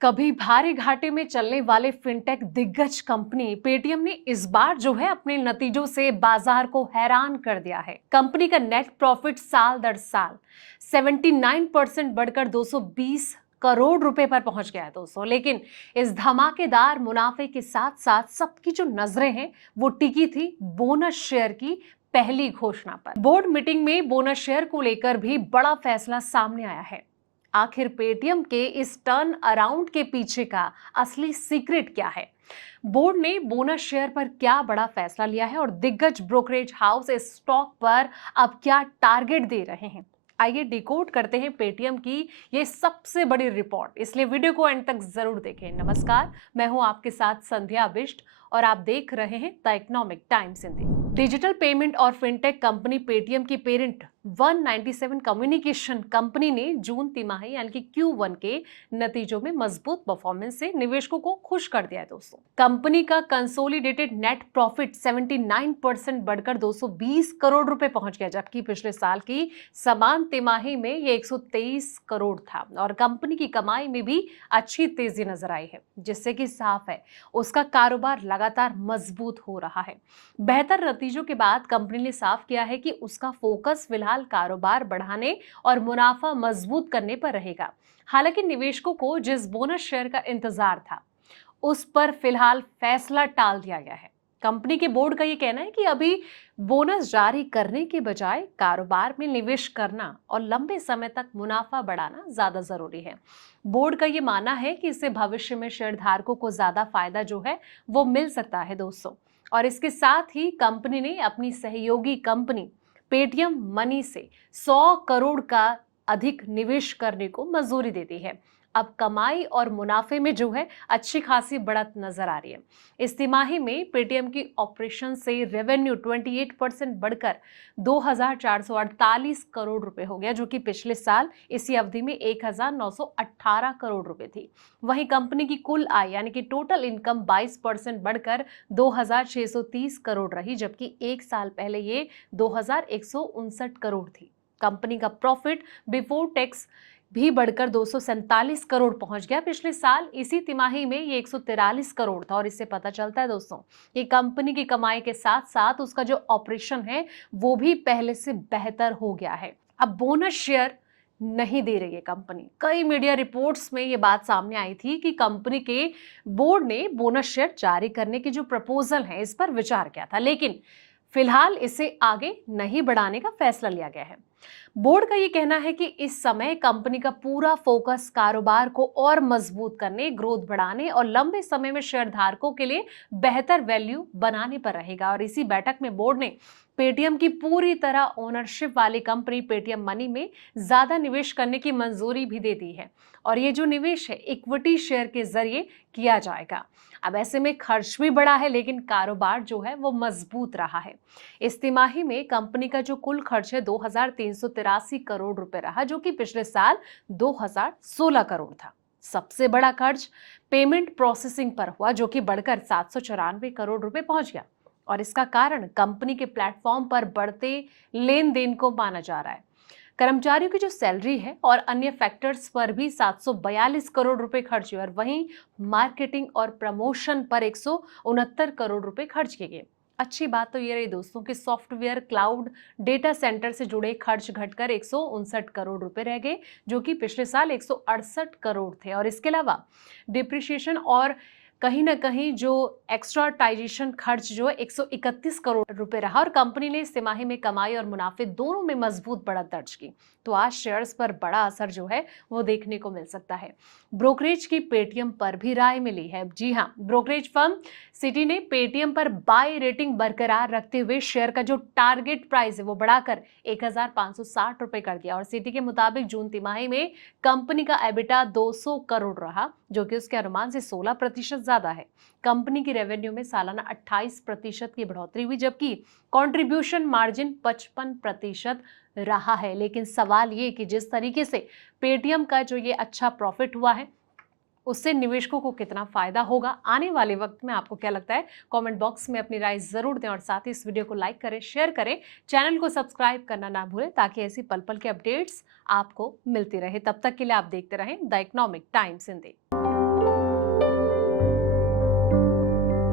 कभी भारी घाटे में चलने वाले फिनटेक दिग्गज कंपनी पेटीएम ने इस बार जो है अपने नतीजों से बाजार को हैरान कर दिया है। कंपनी का नेट प्रॉफिट साल दर साल 79% बढ़कर 220 करोड़ रुपए पर पहुंच गया है दोस्तों। लेकिन इस धमाकेदार मुनाफे के साथ साथ सबकी जो नजरें हैं वो टिकी थी बोनस शेयर की पहली घोषणा पर। बोर्ड मीटिंग में बोनस शेयर को लेकर भी बड़ा फैसला सामने आया है। आखिर पेटीएम के इस टर्न अराउंड के पीछे का असली सीक्रेट क्या है? बोर्ड ने बोनस शेयर पर क्या बड़ा फैसला लिया है और दिग्गज ब्रोकरेज हाउस इस स्टॉक पर अब क्या टारगेट दे रहे हैं? आइए डिकोड करते हैं पेटीएम की ये सबसे बड़ी रिपोर्ट, इसलिए वीडियो को एंड तक जरूर देखें। नमस्कार, मैं हूं आपके साथ संध्या बिष्ट और आप देख रहे हैं the economic times Hindi. Digital payment और फिनटेक कंपनी पेटीएम की पेरेंट 197 कम्युनिकेशन कंपनी ने जून तिमाही यानी कि Q1 के नतीजों में मजबूत परफॉर्मेंस से निवेशकों को खुश कर दिया है दोस्तों। कंपनी का कंसोलिडेटेड नेट प्रॉफिट 79% बढ़कर 220 करोड़ रुपए पहुंच गया, जबकि पिछले साल की समान तिमाही में ये 123 करोड़ था और कंपनी की कमाई में भी अच्छी तेजी नजर आई है, जिससे कि साफ है उसका कारोबार लगातार मजबूत हो रहा है। बेहतर नतीजों के बाद कंपनी ने साफ किया है कि उसका फोकस फिलहाल कारोबार बढ़ाने और मुनाफा मजबूत करने पर रहेगा। हालांकि निवेशकों को जिस बोनस शेयर का इंतजार था उस पर फिलहाल फैसला टाल दिया गया है। कंपनी के बोर्ड का यह कहना है कि अभी बोनस जारी करने के बजाय कारोबार में निवेश करना और लंबे समय तक मुनाफा बढ़ाना ज्यादा जरूरी है। बोर्ड का यह मानना है कि इससे भविष्य में शेयरधारकों को ज्यादा फायदा जो है वो मिल सकता है दोस्तों। और इसके साथ ही कंपनी ने अपनी सहयोगी कंपनी पेटीएम मनी से 100 करोड़ का अधिक निवेश करने को मंजूरी दे दी है। अब कमाई और मुनाफे में जो है अच्छी खासी बढ़त नजर आ रही है। इस तिमाही में पेटीएम की ऑपरेशन से रेवेन्यू 28% बढ़कर 2,448 करोड़ रुपए हो गया, जो कि पिछले साल इसी अवधि में 1,918 करोड़ रुपए थी। वहीं कंपनी की कुल आय यानी कि टोटल इनकम 22% बढ़कर 2,630 करोड़ रही, जबकि एक साल पहले ये 2,159 करोड़ थी। कंपनी का प्रॉफिट बिफोर टैक्स भी बढ़कर 247 करोड़ पहुंच गया। पिछले साल इसी तिमाही में ये 143 करोड़ था और इससे पता चलता है दोस्तों कि कंपनी की कमाई के साथ साथ उसका जो ऑपरेशन है वो भी पहले से बेहतर हो गया है। अब बोनस शेयर नहीं दे रही है कंपनी। कई मीडिया रिपोर्ट्स में ये बात सामने आई थी कि कंपनी के बोर्ड ने बोनस शेयर जारी करने की जो प्रपोजल है इस पर विचार किया था, लेकिन फिलहाल इसे आगे नहीं बढ़ाने का फैसला लिया गया है। बोर्ड का ये कहना है कि इस समय कंपनी का पूरा फोकस कारोबार को और मजबूत करने, ग्रोथ बढ़ाने और लंबे समय में शेयरधारकों के लिए बेहतर वैल्यू बनाने पर रहेगा। और इसी बैठक में बोर्ड ने पेटीएम की पूरी तरह ओनरशिप वाली कंपनी पेटीएम मनी में ज्यादा निवेश करने की मंजूरी भी दे दी है और ये जो निवेश है इक्विटी शेयर के जरिए किया जाएगा। अब ऐसे में खर्च भी बढ़ा है लेकिन कारोबार जो है वो मजबूत रहा है। इस तिमाही में कंपनी का जो कुल खर्च है 2,383 करोड़ रुपए रहा, जो कि पिछले साल 2,016 करोड़ था। सबसे बड़ा खर्च पेमेंट प्रोसेसिंग पर हुआ, जो कि बढ़कर 794 करोड़ रुपए पहुंच गया और इसका कारण कंपनी के प्लेटफॉर्म पर बढ़ते लेन देन को माना जा रहा है। कर्मचारियों की जो सैलरी है और अन्य फैक्टर्स पर भी 742 करोड़ रुपए खर्च हुए और वहीं मार्केटिंग और प्रमोशन पर 169 करोड़ रुपए खर्च किए गए। अच्छी बात तो ये रही दोस्तों कि सॉफ्टवेयर, क्लाउड, डेटा सेंटर से जुड़े खर्च घटकर 159 करोड़ रुपए रह गए, जो कि पिछले साल 168 करोड़ थे। और इसके अलावा डिप्रिसिएशन और कहीं ना कहीं जो एक्स्ट्राटाइजेशन खर्च जो है 131 करोड़ रुपए रहा और कंपनी ने इस तिमाही में कमाई और मुनाफे दोनों में मजबूत बढ़त दर्ज की। तो आज शेयर्स पर बड़ा असर जो है वो देखने को मिल सकता है। ब्रोकरेज की पेटीएम पर भी राय मिली है। जी हाँ, ब्रोकरेज फर्म सिटी ने पेटीएम पर बाय रेटिंग बरकरार रखते हुए शेयर का जो टारगेट प्राइस है वो बढ़ाकर 1,560 रुपए कर दिया और सिटी के मुताबिक जून तिमाही में कंपनी का एबिटा 200 करोड़ रहा, जो कि उसके अनुमान से 16% ज्यादा है। कंपनी की रेवेन्यू में सालाना 28% की बढ़ोतरी हुई, जबकि कंट्रीब्यूशन मार्जिन 55% रहा है। लेकिन सवाल ये कि जिस तरीके से पेटीएम का जो ये अच्छा प्रॉफिट हुआ है उससे निवेशकों को कितना फायदा होगा आने वाले वक्त में, आपको क्या लगता है? कमेंट बॉक्स में अपनी राय जरूर दें और साथ ही इस वीडियो को लाइक करें, शेयर करें, चैनल को सब्सक्राइब करना ना भूलें ताकि ऐसी पल पल के अपडेट्स आपको मिलती रहे। तब तक के लिए आप देखते रहें द इकोनॉमिक टाइम्स हिंदी।